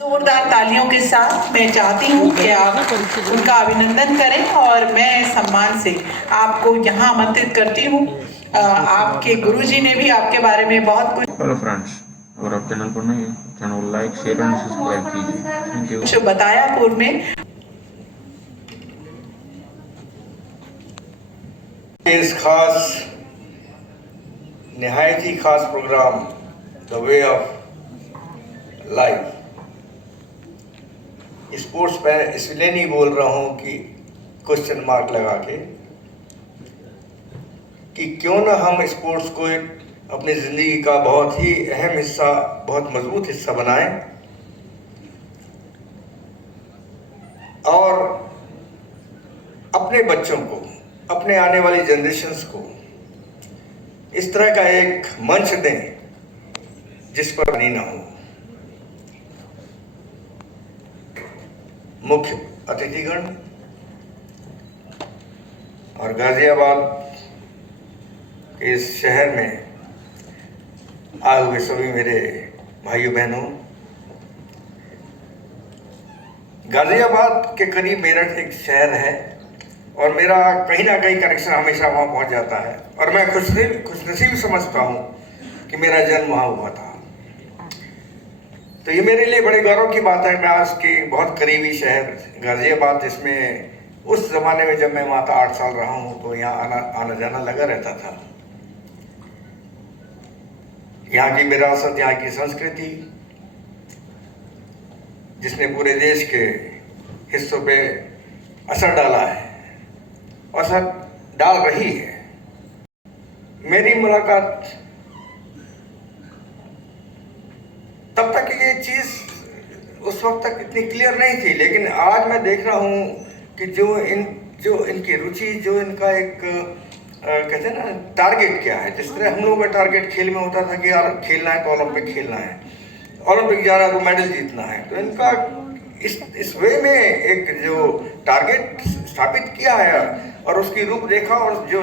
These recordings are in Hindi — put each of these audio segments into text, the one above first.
जोरदार तालियों के साथ मैं चाहती हूँ कि आप उनका अभिनंदन करें और मैं सम्मान से आपको यहाँ आमंत्रित करती हूँ। आपके गुरुजी ने भी आपके बारे में बहुत कुछ हेलो फ्रेंड्स, अगर आप चैनल पर नए हैं चैनल को लाइक शेयर एंड सब्सक्राइब कीजिए। Thank you. कुछ बताया पूर्व में। इस खास नहायत ही खास programme the way of life sports पे इसलिए नहीं बोल रहा हूं कि क्वेश्चन मार्क लगा के कि क्यों ना हम स्पोर्ट्स को एक अपनी ज़िंदगी का बहुत ही अहम हिस्सा, बहुत मजबूत हिस्सा बनाएं और अपने बच्चों को, अपने आने वाली जनरेशन्स को इस तरह का एक मंच दें जिस पर नहीं ना हो। मुख्य अतिथिगण और गाजियाबाद के इस शहर में आए हुए सभी मेरे भाइयों बहनों, गाजियाबाद के करीब मेरठ एक शहर है और मेरा कहीं ना कहीं कनेक्शन हमेशा वहाँ पहुँच जाता है और मैं खुशनसीब समझता हूँ कि मेरा जन्म वहाँ हुआ था। तो ये मेरे लिए बड़े गौरव की बात है। मैं आज के बहुत करीबी शहर गाजियाबाद, जिसमें उस जमाने में जब मैं वहाँ था 8 साल रहा हूँ, तो यहाँ आना जाना लगा रहता था। यहाँ की विरासत, यहाँ की संस्कृति जिसने पूरे देश के हिस्सों पे असर डाला है और असर डाल रही है। मेरी मुलाकात तब तक ये चीज़ उस वक्त तक इतनी क्लियर नहीं थी, लेकिन आज मैं देख रहा हूँ कि जो इनकी रुचि, जो इनका एक कहते हैं ना टारगेट क्या है। जिस तरह हम लोगों का टारगेट खेल में होता था कि यार खेलना है तो ओलंपिक खेलना है, ओलंपिक जाना है तो मेडल जीतना है, तो इनका इस वे में एक जो टारगेट स्थापित किया है और उसकी रूपरेखा और जो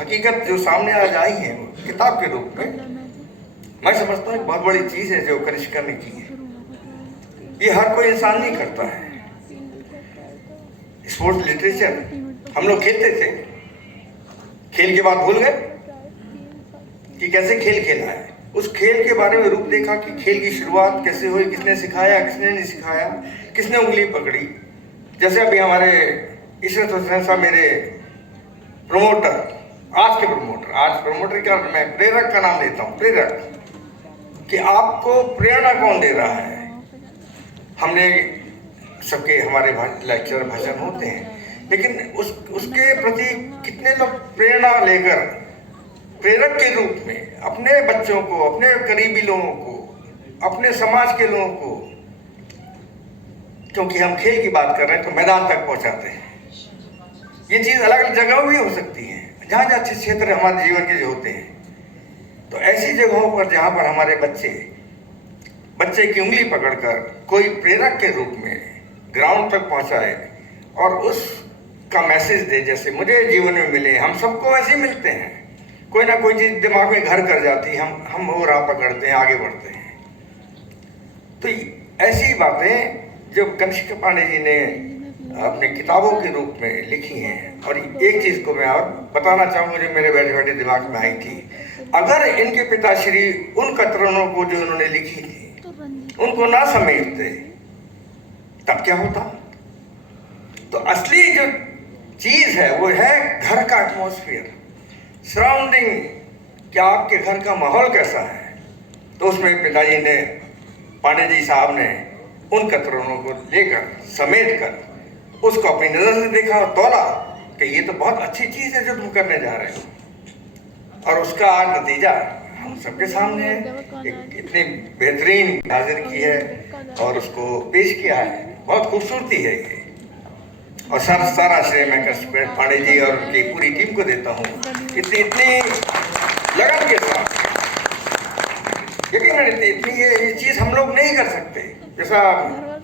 हकीकत जो सामने आज आई है किताब के रूप में, मैं समझता हूँ बहुत बड़ी चीज़ है जो कनिष्का ने की है। ये हर कोई इंसान नहीं करता है। स्पोर्ट्स लिटरेचर हम लोग खेलते थे, खेल के बाद भूल गए कि कैसे खेल खेला है। उस खेल के बारे में रूपरेखा की, खेल की शुरुआत कैसे हुई, किसने सिखाया, किसने नहीं सिखाया, किसने उंगली पकड़ी। जैसे अभी हमारे इशरत हुसैन साहब मेरे प्रमोटर, आज प्रमोटर क्या, मैं प्रेरक का नाम लेता हूँ, प्रेरक, कि आपको प्रेरणा कौन दे रहा है। हमने सबके हमारे लेक्चर भाषण होते हैं, लेकिन उसके प्रति कितने लोग प्रेरणा लेकर प्रेरक के रूप में अपने बच्चों को, अपने करीबी लोगों को, अपने समाज के लोगों को, क्योंकि हम खेल की बात कर रहे हैं, तो मैदान तक पहुंचाते हैं। ये चीज़ अलग अलग जगहों भी हो सकती है, जहाँ जहाँ अच्छे क्षेत्र हमारे जीवन के जो होते हैं। तो ऐसी जगहों पर जहाँ पर हमारे बच्चे की उंगली पकड़कर कोई प्रेरक के रूप में ग्राउंड तक पहुँचाए और उसका मैसेज दे, जैसे मुझे जीवन में मिले, हम सबको ऐसे मिलते हैं। कोई ना कोई चीज़ दिमाग में घर कर जाती है, हम वो राह पकड़ते हैं, आगे बढ़ते हैं। तो ऐसी बातें जो कनिष्का पांडे जी ने अपने किताबों के रूप में लिखी हैं। और एक चीज़ को मैं और बताना चाहूँगा जो मेरे बैठे बैठे दिमाग में आई थी, अगर इनके पिताश्री उन कतरनों को जो उन्होंने लिखी थी उनको ना समेटते तब क्या होता। तो असली जो चीज़ है वो है घर का एटमॉस्फेयर, सराउंडिंग, क्या आपके घर का माहौल कैसा है। तो उसमें पिताजी ने, पांडे जी साहब ने उन कतरनों को लेकर, समेट कर उसको अपनी नज़र से देखा और तौला कि ये तो बहुत अच्छी चीज़ है जो तुम करने जा रहे हो। और उसका आज नतीजा हम सबके सामने है। एक इतनी बेहतरीन हाजिर की है और उसको पेश किया है, बहुत खूबसूरती है ये। और सारा श्रेय मैं कनिष्का पांडे जी और उनकी पूरी टीम को देता हूँ। इतनी लगन के साथ, यकीन इतनी ये चीज़ हम लोग नहीं कर सकते। जैसा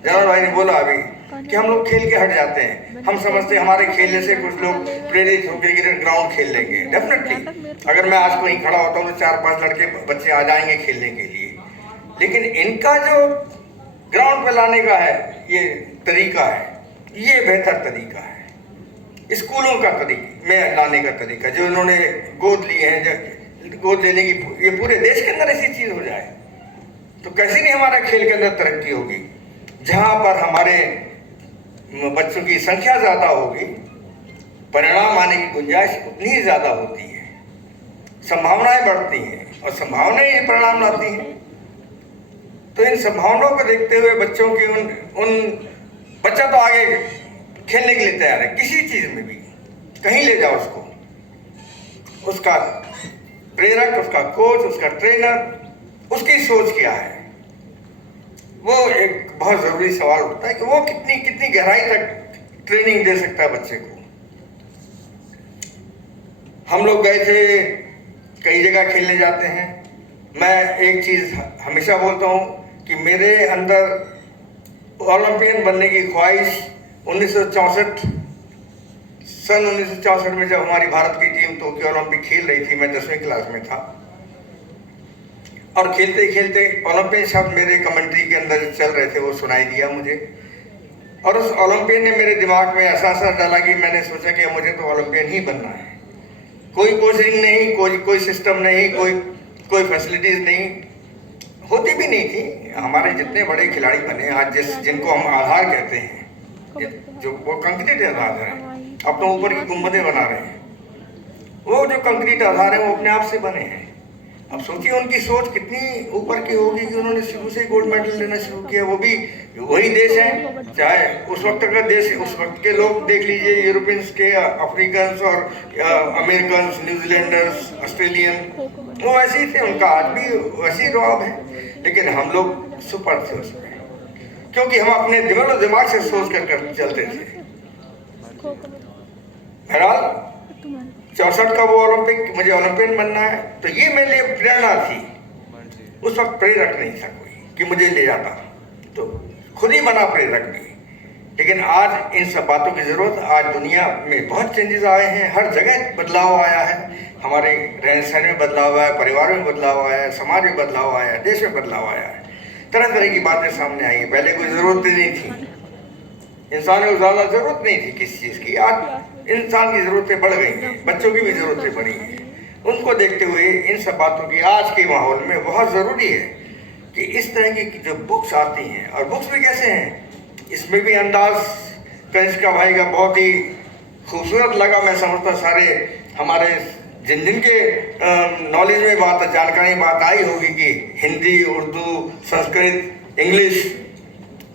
जनरल भाई ने बोला अभी कि हम लोग खेल के हट जाते हैं, हम समझते हैं हमारे खेलने से कुछ लोग प्रेरित होकर क्रिकेट ग्राउंड खेल लेंगे। डेफिनेटली अगर मैं आज कहीं खड़ा होता हूँ तो 4-5 लड़के बच्चे आ जाएंगे खेलने के लिए, लेकिन इनका जो ग्राउंड पे लाने का है ये तरीका है, ये बेहतर तरीका है। स्कूलों का तरीका में लाने का तरीका जो इन्होंने गोद लिए हैं, गोद लेने की, ये पूरे देश के अंदर ऐसी चीज हो जाए तो कैसे नहीं हमारा खेल के अंदर तरक्की होगी। जहां पर हमारे बच्चों की संख्या ज्यादा होगी, परिणाम आने की गुंजाइश उतनी ही ज्यादा होती है, संभावनाएं बढ़ती हैं और संभावनाएं ही परिणाम लाती हैं। तो इन संभावनाओं को देखते हुए बच्चों की बच्चा तो आगे खेलने के लिए तैयार है, किसी चीज में भी कहीं ले जाओ उसको, उसका प्रेरक, उसका कोच, उसका ट्रेनर, उसकी सोच क्या है, वो एक बहुत जरूरी सवाल उठता है कि वो कितनी गहराई तक ट्रेनिंग दे सकता है बच्चे को। हम लोग गए थे, कई जगह खेलने जाते हैं। मैं एक चीज हमेशा बोलता हूं कि मेरे अंदर ओलंपियन बनने की ख्वाहिश 1964 सन 1964 में जब हमारी भारत की टीम टोक्यो ओलंपिक खेल रही थी, मैं 10वीं क्लास में था और खेलते खेलते ओलंपियन शब्द मेरे कमेंट्री के अंदर चल रहे थे, वो सुनाई दिया मुझे और उस ओलंपियन ने मेरे दिमाग में ऐसा असर डाला कि मैंने सोचा कि मुझे तो ओलंपियन ही बनना है। कोई कोचिंग नहीं, कोई सिस्टम नहीं, कोई फैसिलिटीज नहीं, होती भी नहीं थी। हमारे जितने बड़े खिलाड़ी बने आज, जिनको हम आधार कहते हैं, जो वो कंक्रीट आधार है, अपने ऊपर की गुंबदें बना रहे हैं, वो जो कंक्रीट आधार है वो अपने आप से बने हैं। अब सोचिए उनकी सोच कितनी ऊपर की होगी कि उन्होंने शुरू से गोल्ड मेडल लेना शुरू किया। वो भी वही देश है, चाहे उस वक्त का देश, उस वक्त के लोग देख लीजिए, यूरोपियंस के, अफ्रीकन और अमेरिकन, न्यूजीलैंडर्स, ऑस्ट्रेलियन, वो वैसे ही थे, उनका आज भी वैसी रौब है। लेकिन हम लोग सुपर थे उसमें, क्योंकि हम अपने दिमाग से सोच कर चलते थे। बहरहाल 64 का वो ओलंपिक, मुझे ओलंपियन बनना है, तो ये मेरे लिए प्रेरणा थी। उस वक्त प्रेरक नहीं था कोई कि मुझे ले जाता, तो खुद ही बना प्रेरक भी। लेकिन आज इन सब बातों की जरूरत, आज दुनिया में बहुत चेंजेस आए हैं, हर जगह बदलाव आया है, हमारे रहन सहन में बदलाव आया है, परिवार में बदलाव आया है, समाज में बदलाव आया है, देश में बदलाव आया है, तरह तरह की बातें सामने आई हैं। पहले कोई जरूरत नहीं थी, इंसान को ज्यादा जरूरत नहीं थी किसी चीज की, आज इंसान की जरूरतें बढ़ गई हैं, बच्चों की भी जरूरतें बढ़ी हैं। उनको देखते हुए इन सब बातों की आज के माहौल में बहुत जरूरी है कि इस तरह की जो बुक्स आती हैं, और बुक्स भी कैसे हैं, इसमें भी अंदाज कनिष्का भाई का बहुत ही खूबसूरत लगा। मैं समझता सारे हमारे जिनके नॉलेज में बात, जानकारी बात आई होगी कि हिंदी, उर्दू, संस्कृत, इंग्लिश,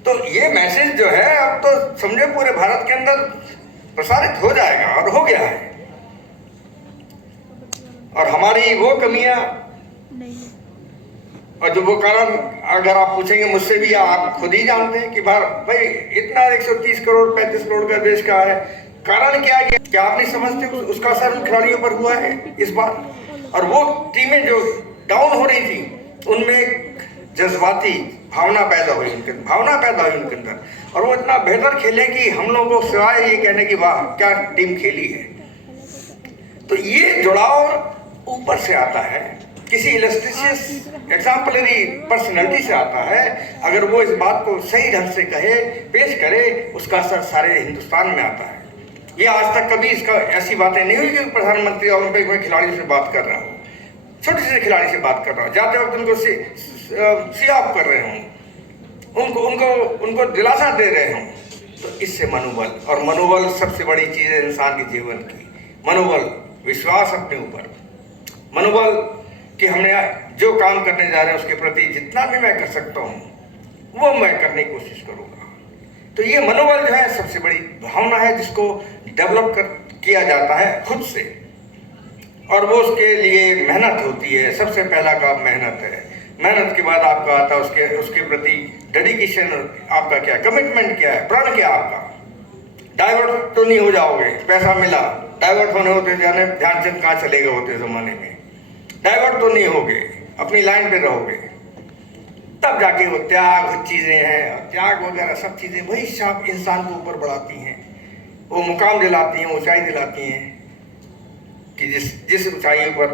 तो ये मैसेज जो है अब तो समझे पूरे भारत के अंदर प्रसारित हो जाएगा और हो गया है। और हमारी वो कमियां और जो वो कारण, अगर आप पूछेंगे मुझसे भी, आप खुद ही जानते हैं कि भाई इतना 130 करोड़ 35 करोड़ का देश का है, कारण क्या है? क्या आप नहीं समझते उसका असर खिलाड़ियों पर हुआ है इस बार? और वो टीमें जो डाउन हो रही थी, उनमें जज्बाती भावना पैदा हुई उनके अंदर, और वो इतना बेहतर खेले कि हम लोगों को सिवाय ये कहने की वाह क्या टीम खेली है। तो ये जुड़ाव ऊपर से आता है, किसी इलस्ट्रिशियस एग्जाम्पलरी पर्सनैलिटी से आता है। अगर वो इस बात को सही ढंग से कहे, पेश करे, उसका असर सारे हिंदुस्तान में आता है। ये आज तक कभी इसका ऐसी बातें नहीं हुई कि प्रधानमंत्री ओलंपिक में खिलाड़ी से बात कर रहा हो, छोटे से खिलाड़ी से बात कर रहा हो, जाते वक्त उनको सियाफ कर रहे हों, उनको दिलासा दे रहे हों। तो इससे मनोबल, और मनोबल सबसे बड़ी चीज है इंसान के जीवन की। मनोबल, विश्वास अपने ऊपर, मनोबल कि हमने जो काम करने जा रहे हैं उसके प्रति जितना भी मैं कर सकता हूँ वो मैं करने की कोशिश करूँगा। तो ये मनोबल जो है सबसे बड़ी भावना है, जिसको डेवलप किया जाता है खुद से, और वो उसके लिए मेहनत होती है। सबसे पहला काम मेहनत है, मेहनत के बाद आपका आता है उसके प्रति डेडिकेशन, आपका क्या कमिटमेंट क्या है, प्रण क्या आपका। डाइवर्ट तो नहीं हो जाओगे, पैसा मिला, डाइवर्ट होने होते जाने ध्यानचंद कहाँ चले गए होते जमाने में, डाइवर्ट तो नहीं होगे, अपनी लाइन पे रहोगे, तब जाके वो त्याग चीजें हैं, त्याग वगैरह सब चीजें वही शाप इंसान को ऊपर बढ़ाती हैं, वो मुकाम दिलाती हैं, ऊंचाई दिलाती हैं कि जिस ऊंचाई पर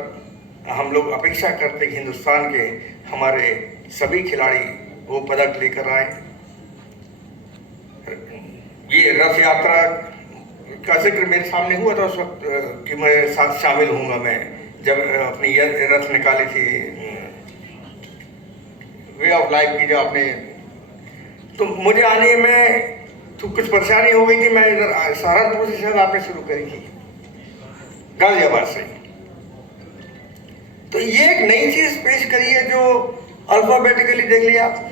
हम लोग अपेक्षा करते कि हिंदुस्तान के हमारे सभी खिलाड़ी वो पदक लेकर आए। ये रथ यात्रा का जिक्र मेरे सामने हुआ था उस वक्त कि मैं साथ शामिल हूँगा, मैं जब अपनी रथ निकाली थी वे ऑफ लाइफ की, जो आपने, तो मुझे आने में तो कुछ परेशानी हो गई थी। मैं इधर सहारनपुर से शायद आपने शुरू करी थी, गाजियाबाद से। तो ये एक नई चीज पेश करी है जो अल्फाबेटिकली देख लिया आप,